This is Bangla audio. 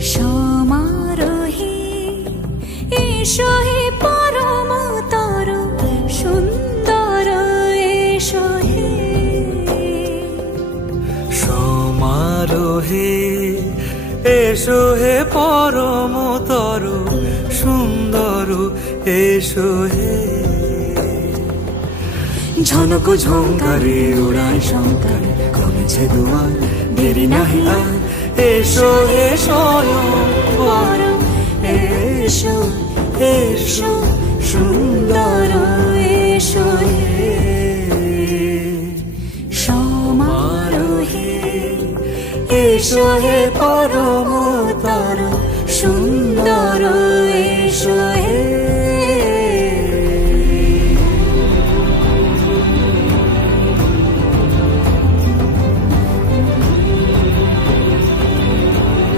সমারোহে এসো হে পরমতর সুন্দর এসো হে। সমারোহে এসো হে পরমতর সুন্দর এসো হে। ঝনক ঝঙ্কারে ওড়ায় শঙ্কর কমেছে দুয়ার দেরি নাহি আর। এসো হে স্বয়ং বর এসো এসো সুন্দর এসো হে। সমারোহে এসো হে পরম